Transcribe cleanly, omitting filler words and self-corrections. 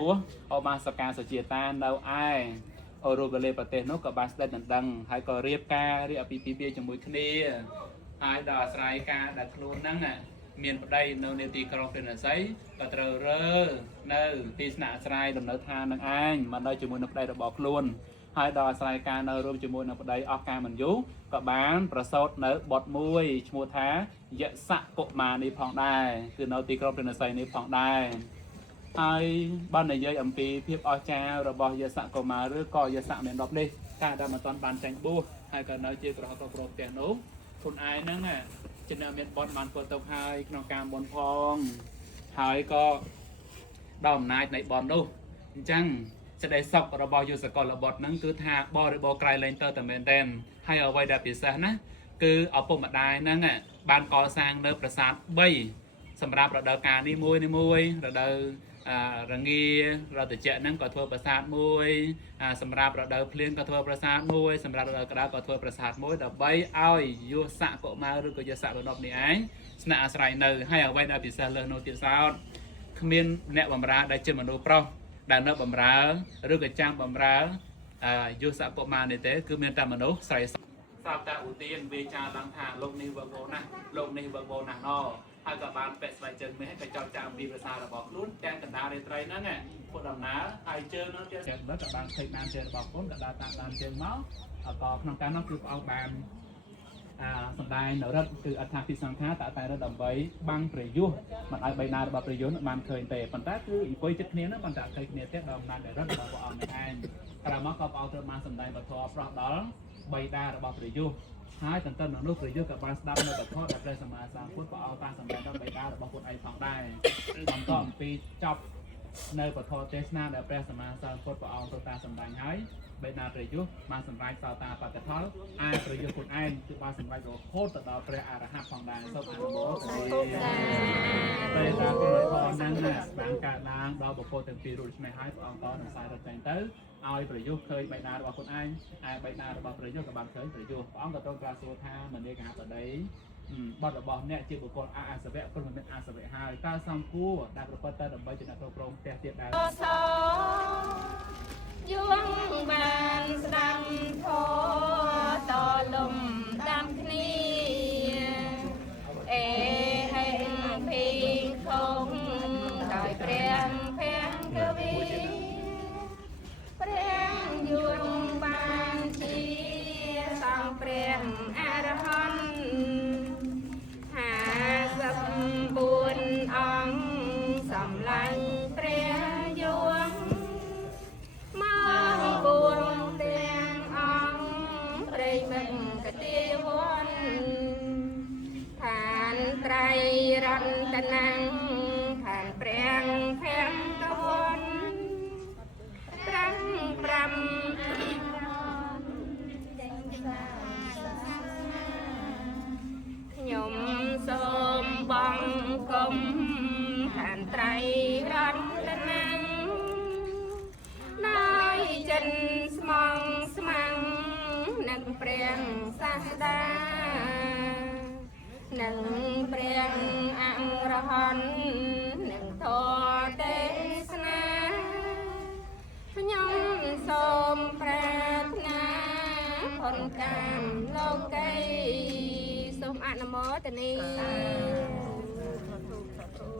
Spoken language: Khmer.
ពោះអបសកាសុជាតានៅឯអូរូបលេប្រទេសនោះក៏បានស្ដេចដណ្ដឹងហើយក៏រៀបការរៀបអាពាហ៍ពិពាហ៍ជាមួយគ្នាហើយដល់អាស្រ័យការដែលខ្លួនហ្នឹងមានប្តីនៅในទីក្រុងព្រះនសីក៏ត្រូវរើនៅទីស្នាក់អាស្រ័យដំណើរឋាននឹងឯងមកនៅជាមួយនឹងប្តីរបស់ខ្លួនហើយដល់អាស្រ័យការនៅរួមជាមួយនឹងប្តីអស់ការមិនយូរក៏បានប្រសូតនៅបុត្រមួយឈ្មោះថាយសកុមារនេះផងដែរគឺនៅទីក្រុងព្រះនសីនេះផងដែរហើយបាននិយាយអំពីភាពអស្ចារ្យរបស់យសកុមារឬក៏យសមាន10នេះការដែលមិនទាន់បានចាញ់បួសហើយក៏នៅជាក្រហមប្រផ្ទះនោះខ្លួនឯងហ្នឹងជាអ្នកមានបុណ្យបានធ្វើទៅហើយក្នុងការបុណ្យផងហើយក៏ដល់អំណាចនៃបុណ្យនោះអញ្ចឹងសេចក្តីសុខរបស់យសកលបុត្រហ្នឹងគឺថាបរិបូរក្រៃលែងទៅតែមែនទែនហើយអ្វីដែលពិសេសណាគឺឪពុកម្ដាយហ្នឹងបានកសាងនៅប្រាសាទ3សម្រាប់រដូវកាលនេះមួយរដូវរងារដូវត្រជាក់ហ្នឹងក៏ធ្វើប្រាសាទមួយសម្រាប់រដូវភ្លៀងក៏ធ្វើប្រាសាទមួយសម្រាប់រដូវក្តៅក៏ធ្វើប្រាសាទមួយដើម្បីឲ្យយសកុមារឬក៏យសរណប់នេះឯងស្នាក់អាស្រ័យនៅហើយអ្វីដែលពិសេសលើសនោះទៀតសោតគ្មានអ្នកបម្រើដែលជាមនុស្សប្រុសដែលនៅបម្រើឬក៏ចាំបម្រើយសកុមារនេះទេគឺមានតែមនុស្សស្រីសោតតាឧទានវាចាឡើងថាលោកនេះវឹកវរណាស់លោកនេះវឹកវរណាស់ណហើយក៏បានពាក់ស្បែកជើងមាសក៏ចោទចាអំពីភាសារបស់ខ្លួនទាំងកណ្ដាលរាត្រីហ្នឹងពុទ្ធដំណើរហើយជើងនោះទៀតក៏បានឃើញបានជើងរបស់ខ្លួនក៏ដើរតាមបានជើងមកក៏ក្នុងការនោះគឺព្រះអង្គបានសម្ដែងនៅរិទ្ធគឺអត្ថាភិសង្ខាតតែរិទ្ធដើម្បីបាំងប្រយុទ្ធមិនឲ្យបៃតារបស់ប្រយុទ្ធបានឃើញទេប៉ុន្តែគឺអង្គុយចិត្តគ្នាហ្នឹងមិនតែឃើញគ្នាទេដល់អំណាចរិទ្ធរបស់ព្រះអង្គនេះឯងក្រោយមកក៏ព្រះអង្គត្រូវបានសម្ដែងពធប្រោះដល់បៃតារបស់ប្រយុទ្ធហើយទន្ទឹមនឹងនោះប្រយុទ្ធក៏បានស្ដាប់នៅពធដែលព្រះសម្មាសម្ពុទ្ធព្រះអង្គបានសម្ដែងដល់បៃតារបស់ខ្លួនឯងផងដែរបន្តអំពីចប់នៅពធទេសនាដែលព្រះសម្មាសម្ពុទ្ធព្រះអង្គទ្រតាសម្ដែងហើយបេតាប្រយុទ្ធបានសម្រេចសោតាបត្តផលអាប្រយុទ្ធខ្លួនឯងគឺបានសម្រេចរហូតទៅដល់ព្រះអរហន្តផងដែរសូមអនុមោទនាព្រះតាព្រះផលហ្នឹងបានកើតឡើងដល់បុគ្គលទាំងពីររូបនេះហើយព្រះអង្គក៏នឹងសាររត់ចេញទៅឲ្យប្រយុទ្ធឃើញបេតារបស់ខ្លួនឯងហើយបេតារបស់ប្រយុទ្ធក៏បានឃើញប្រយុទ្ធព្រះអង្គក៏ទ្រង់ត្រាស់សួរថាមនីកហបតីបទរបស់អ្នកជាបុគ្គលអាសវៈព្រមមិនអាសវៈហើយតើសំគួរដែលប្រព្រឹត្តទៅដើម្បីជាអ្នកគ្រប់គ្រងផ្ទះទៀតដែរយួងបានស្ដាប់ធម៌តលំតាមគ្នាអេហេភីខំដោយព្រះភ័ក្រកវីព្រះយួងបានជាសង្ឃព្រះអរហន្ត54អង្គសម្លាញ់ព្រះយួងមកពួងទាំងអង្គព្រៃមិនកទេវនឋានត្រៃរតនាឋានព្រះភ័ក្រវនត្រឹមខ្ញុំសូមបងគុំឋានត្រៃរតនាដោយចិនស្មងស្មាំងនឹងព្រះសាស្តានឹងព្រះអរហន្តនឹងធម៌ទេសនាខ្ញុំសូមប្រាថ្នាផលកាមលោកីសូមអនុមោទនា